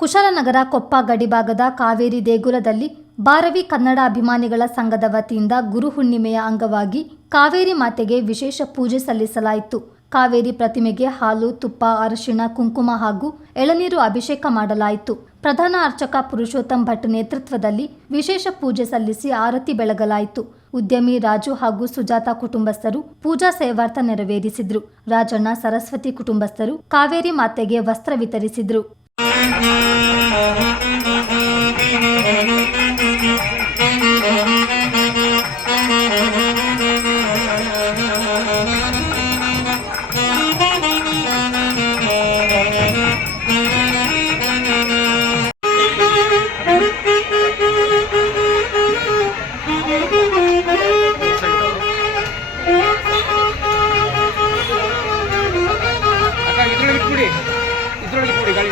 ಕುಶಾಲನಗರ ಕೊಪ್ಪ ಗಡಿಭಾಗದ ಕಾವೇರಿ ದೇಗುಲದಲ್ಲಿ ಬಾರವಿ ಕನ್ನಡ ಅಭಿಮಾನಿಗಳ ಸಂಘದ ವತಿಯಿಂದ ಗುರು ಹುಣ್ಣಿಮೆಯ ಅಂಗವಾಗಿ ಕಾವೇರಿ ಮಾತೆಗೆ ವಿಶೇಷ ಪೂಜೆ ಸಲ್ಲಿಸಲಾಯಿತು. ಕಾವೇರಿ ಪ್ರತಿಮೆಗೆ ಹಾಲು, ತುಪ್ಪ, ಅರಶಿಣ, ಕುಂಕುಮ ಹಾಗೂ ಎಳನೀರು ಅಭಿಷೇಕ ಮಾಡಲಾಯಿತು. ಪ್ರಧಾನ ಅರ್ಚಕ ಪುರುಷೋತ್ತಮ್ ಭಟ್ ನೇತೃತ್ವದಲ್ಲಿ ವಿಶೇಷ ಪೂಜೆ ಸಲ್ಲಿಸಿ ಆರತಿ ಬೆಳಗಲಾಯಿತು. ಉದ್ಯಮಿ ರಾಜು ಹಾಗೂ ಸುಜಾತ ಕುಟುಂಬಸ್ಥರು ಪೂಜಾ ಸೇವಾರ್ಥ ನೆರವೇರಿಸಿದ್ರು. ರಾಜಣ್ಣ, ಸರಸ್ವತಿ ಕುಟುಂಬಸ್ಥರು ಕಾವೇರಿ ಮಾತೆಗೆ ವಸ್ತ್ರ ವಿತರಿಸಿದ್ರು. ಇದ್ರೊಳಗೆ ಇಟ್ಬಿಡಿ ಇದ್ರೊಳಗೆ ಇಟ್ಬಿಡಿ ಗಾಳಿ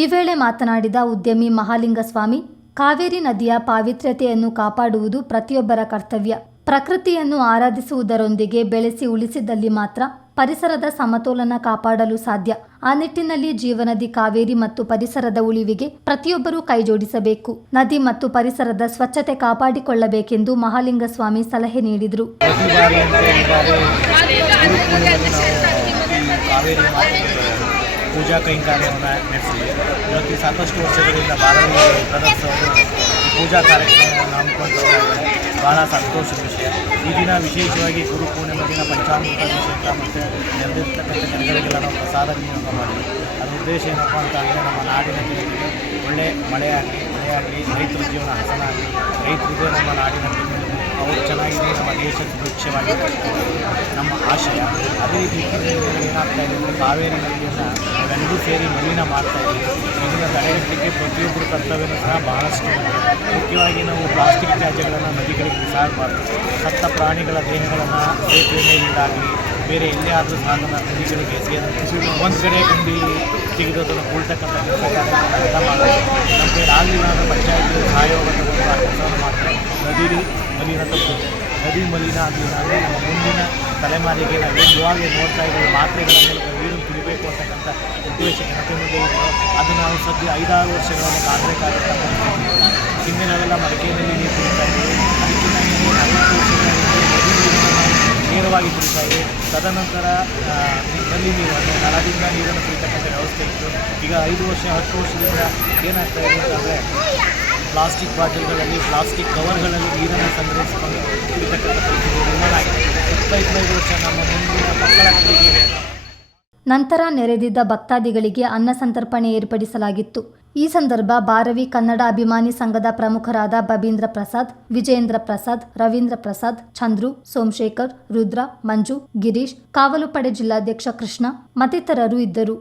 ಈ ವೇಳೆ ಮಾತನಾಡಿದ ಉದ್ಯಮಿ ಮಹಾಲಿಂಗಸ್ವಾಮಿ ಕಾವೇರಿ ನದಿಯ ಪಾವಿತ್ರ್ಯತೆಯನ್ನು ಕಾಪಾಡುವುದು ಪ್ರತಿಯೊಬ್ಬರ ಕರ್ತವ್ಯ ಪ್ರಕೃತಿಯನ್ನು ಆರಾಧಿಸುವುದರೊಂದಿಗೆ ಬೆಳೆಸಿ ಉಳಿಸಿದಲ್ಲಿ ಮಾತ್ರ ಪರಿಸರದ ಸಮತೋಲನ ಕಾಪಾಡಲು ಸಾಧ್ಯ ಆ ನಿಟ್ಟಿನಲ್ಲಿ ಜೀವನದಿ ಕಾವೇರಿ ಮತ್ತು ಪರಿಸರದ ಉಳಿವಿಗೆ ಪ್ರತಿಯೊಬ್ಬರೂ ಕೈಜೋಡಿಸಬೇಕು ನದಿ ಮತ್ತು ಪರಿಸರದ ಸ್ವಚ್ಛತೆ ಕಾಪಾಡಿಕೊಳ್ಳಬೇಕೆಂದು ಮಹಾಲಿಂಗಸ್ವಾಮಿ ಸಲಹೆ ನೀಡಿದರು ಪೂಜಾ ಕೈಂಕರ್ಯವನ್ನು ನಡೆಸಿದೆ ಇವತ್ತು ಸಾಕಷ್ಟು ವರ್ಷಗಳಿಂದ ಭಾರತೀಯ ಬ್ರದರ್ಸ್ ಅವರು ಪೂಜಾ ಕಾರ್ಯಕ್ರಮವನ್ನು ಹಮ್ಮಿಕೊಂಡು. ಬಹಳ ಸಂತೋಷದ ವಿಷಯ. ಈ ದಿನ ವಿಶೇಷವಾಗಿ ಗುರು ಪೂರ್ಣಿಮೆ ದಿನ ಪಂಚಾಮೃತ ಅಭಿಷೇಕ ಮತ್ತು ನೆರೆದಿರ್ತಕ್ಕಂಥ ಜನಗಳಿಗೆಲ್ಲ ನಾವು ಪ್ರಸಾದ ನಿಯೋಗ ಮಾಡಿದ್ವಿ. ಅದರ ಉದ್ದೇಶ ಏನಪ್ಪ ಅಂತ ಅಂದರೆ ನಮ್ಮ ನಾಡಿನ ಜನತೆಗೆ ಒಳ್ಳೆ ಮಳೆ ಆಗಲಿ ಮಳೆ ಆಗಲಿ ರೈತರ ಜೀವನ ಹಸನ ಆಗಲಿ ರೈತರಿಗೆ ನಮ್ಮ ನಾಡಿನ ಬೆನ್ನೆಲುಬು ಅವರು ಚೆನ್ನಾಗಿದೆ ನಮ್ಮ ದೇಶಕ್ಕೆ ವೃಕ್ಷವಾಗಿ ನಮ್ಮ ಆಶಯ. ಅದೇ ರೀತಿ ಏನಾಗ್ತಾ ಇದೆ ಕಾವೇರಿ ನದಿಯನ್ನು ಸೇರಿ ಮಲಿನ ಮಾಡ್ತಾ ಇದ್ದೀವಿ ಇದನ್ನು ತಡೆಗಟ್ಟಲಿಕ್ಕೆ ಪ್ರತಿಯೊಬ್ಬರ ಕರ್ತವ್ಯನೂ ಸಹ ಬಹಳಷ್ಟು. ಮುಖ್ಯವಾಗಿ ನಾವು ಪ್ಲಾಸ್ಟಿಕ್ ತ್ಯಾಜ್ಯಗಳನ್ನು ನದಿಗಳಿಗೆ ಬಿಸಾಡಬಾರ್ದು. ಸತ್ತ ಪ್ರಾಣಿಗಳ ದೇಹಗಳನ್ನು ಸೇತುವೆಯಿಂದಾಗಲಿ ಬೇರೆ ಎಲ್ಲೇ ಆದರೂ ಸಹ ಅದನ್ನು ನದಿಗಳಿಗೆ ಎಸೆಯೋದು ಒಂದು ಕಡೆ ಗುಂಡಿ ತೆಗೆದೋದನ್ನು ಉಳ್ತಕ್ಕಂಥ ಕೆಲಸ ಮಾಡಬೇಕು ನಮ್ಮ ಆಗಲಿಲ್ಲ ಅಂದರೆ ಪಂಚಾಯತ್ ಸಹಯೋಗದ ಒಂದು ಕೆಲಸವನ್ನು ಮಾಡ್ತಾರೆ. ನದಿ ಮಲಿನ ತಪ್ಪು. ನದಿ ಮಲಿನ ಆಗಲಿಲ್ಲ ಅಂದರೆ ನಮ್ಮ ಮುಂದಿನ ತಲೆಮಾರಿಗೆ ನಾವೇನು ಇವಾಗ ನೋಡ್ತಾ ಇದ್ದೀವಿ ಮಾತ್ರೆಗಳ ಮೂಲಕ ನೀರನ್ನು ಕುಡಿಬೇಕು ಅಂತಕ್ಕಂಥ ಉದ್ದೇಶ ಜನತೆ ಮುಂದೆ ಇದೆ ಅದು ನಾವು ಸದ್ಯ ಐದಾರು ವರ್ಷಗಳನ್ನು ಇದೆ. ಹಿಂದೆ ನಾವೆಲ್ಲ ಮಡಿಕೆಯಲ್ಲಿ ನೀರು ಕುಡಿತಾ ಇದ್ದೀವಿ ಅದಕ್ಕಿಂತ ಹಿಂದೆ ನಲವತ್ತು ನೇರವಾಗಿ ಕುಡಿತಾ ಇದೆ. ತದನಂತರ ನಲ್ಲಿ ನೀರು, ಅಂದರೆ ನಳದಿಂದ ನೀರನ್ನು ಕುಡಿತಕ್ಕಂಥ ವ್ಯವಸ್ಥೆ ಇತ್ತು. ಈಗ ಐದು ವರ್ಷ, ಹತ್ತು ವರ್ಷದಿಂದ ಏನಾಗ್ತಾ ಇದೆ ಅಂತಂದರೆ, ಪ್ಲಾಸ್ಟಿಕ್ ಬಾಟಲ್ಗಳಲ್ಲಿ, ಪ್ಲಾಸ್ಟಿಕ್ ಕವರ್ಗಳಲ್ಲಿ ನೀರನ್ನು ಸಂಗ್ರಹಿಸಿಕೊಂಡು ಕುಡಿತಕ್ಕಂಥ ಪರಿಸ್ಥಿತಿ ನಿರ್ಮಾಣ ಆಗಿದೆ. ಇಪ್ಪತ್ತೈದು ವರ್ಷ ನಮ್ಮ ಮುಂದಿನ ಮಕ್ಕಳ ಪೀಳಿಗೆಗೆ ನಂತರ ನೆರೆದಿದ್ದ ಭಕ್ತಾದಿಗಳಿಗೆ ಅನ್ನ ಸಂತರ್ಪಣೆ ಏರ್ಪಡಿಸಲಾಗಿತ್ತು. ಈ ಸಂದರ್ಭ ಬಾರವಿ ಕನ್ನಡ ಅಭಿಮಾನಿ ಸಂಘದ ಪ್ರಮುಖರಾದ ಬಬೀಂದ್ರ ಪ್ರಸಾದ್, ವಿಜೇಂದ್ರ ಪ್ರಸಾದ್, ರವೀಂದ್ರ ಪ್ರಸಾದ್, ಚಂದ್ರು, ಸೋಮಶೇಖರ್, ರುದ್ರ, ಮಂಜು, ಗಿರೀಶ್ ಕಾವಲು ಪಡೆ ಜಿಲ್ಲಾಧ್ಯಕ್ಷ ಕೃಷ್ಣ ಮತ್ತಿತರರು ಇದ್ದರು.